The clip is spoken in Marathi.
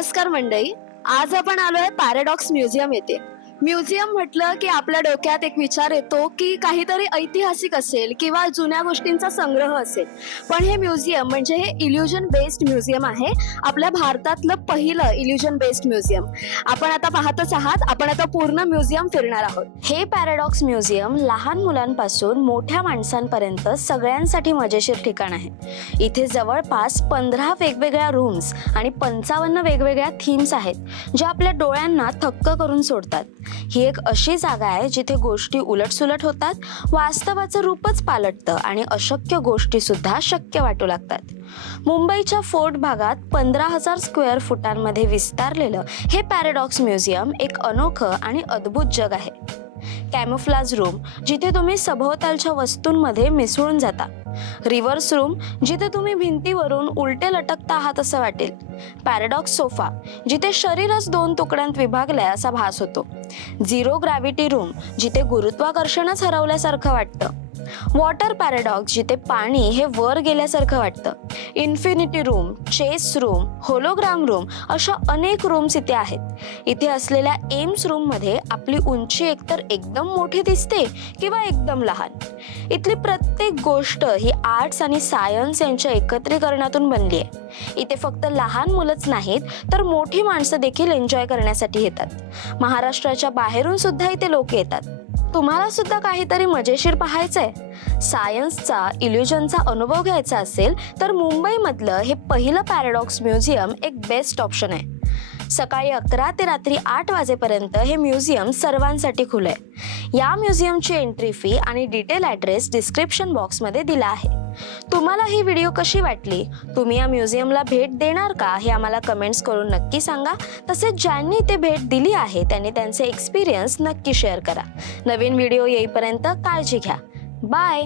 नमस्कार मंडळी. आज आपण आलोय पॅराडॉक्स म्युझियम येथे. म्युझियम म्हटलं की आपल्या डोक्यात एक विचार येतो की काहीतरी ऐतिहासिक असेल किंवा जुन्या गोष्टींचा संग्रह असेल. पण हे म्युझियम म्हणजे हे इल्युजन बेस्ड म्युझियम आहे. आपल्या भारतातलं पहिलं इल्युजन बेस्ड म्युझियम. आपण आता पाहतच आहात आपण आता पूर्ण म्युझियम फिरणार आहोत. हे पॅराडॉक्स म्युझियम लहान मुलांपासून मोठ्या माणसांपर्यंत सगळ्यांसाठी मजेशीर ठिकाण आहे. इथे जवळपास पंधरा वेगवेगळ्या रूम्स आणि पंचावन्न वेगवेगळ्या थीम्स आहेत ज्या आपल्या डोळ्यांना थक्क करून सोडतात. ही एक अशी जागा आहे जिथे गोष्टी उलटसुलट होतात वास्तवाचं रूपच पालटतं आणि अशक्य गोष्टी सुद्धा शक्य वाटू लागतात. मुंबईच्या फोर्ट भागात पंधरा हजार स्क्वेअर फुटांमध्ये विस्तारलेलं हे पॅराडॉक्स म्युझियम एक अनोखं आणि अद्भुत जग आहे. कॅमोफ्लाज रूम जिथे तुम्ही सभोवतालच्या वस्तूंमध्ये मिसळून जाता. रिव्हर्स रूम जिथे तुम्ही भिंतीवरून उलटे लटकता आहात असं वाटेल. पॅराडॉक्स सोफा जिथे शरीरच दोन तुकड्यांत विभागलंय असा भास होतो. झिरो ग्रॅव्हिटी रूम जिथे गुरुत्वाकर्षणच हरवल्यासारखं वाटतं. वॉटर पॅराडॉक्स जिथे पाणी हे वर गेल्यासारखं वाटतं. Infinity room chess room hologram room अशा अनेक रूम्स इथे आहेत. इथे असलेल्या एम्स रूममध्ये आपली उंची एकतर एकदम मोठी दिसते किंवा एकदम लहान. इथली प्रत्येक गोष्ट ही आर्ट्स आणि सायन्स यांच्या एकत्रीकरणातून बनली आहे. इथे फक्त लहान मुलंच नाहीत तर मोठी माणसं देखील एन्जॉय करण्यासाठी येतात. महाराष्ट्राच्या बाहेरून सुद्धा इथे लोक येतात. तुम्हाला सुद्धा काहीतरी मजेशीर पाहायचंय. सायन्सचा इल्युजनचा अनुभव घ्यायचा असेल तर मुंबईमधलं हे पहिलं पॅराडॉक्स म्युझियम एक बेस्ट ऑप्शन आहे. सकाळी अकरा ते रात्री आठ वाजेपर्यंत हे म्युझियम सर्वांसाठी खुलं आहे या म्युझियमची एंट्री फी आणि डिटेल ॲड्रेस डिस्क्रिप्शन बॉक्समध्ये दिला आहे. तुम्हाला ही व्हिडिओ कशी वाटली? तुम्ही या म्युझियमला भेट देणार का? हे आम्हाला कमेंट्स करून नक्की सांगा. तसेच ज्यांनी ते भेट दिली आहे त्यांनी त्यांचे एक्सपिरियन्स नक्की शेअर करा. नवीन व्हिडिओ येईपर्यंत काळजी घ्या. बाय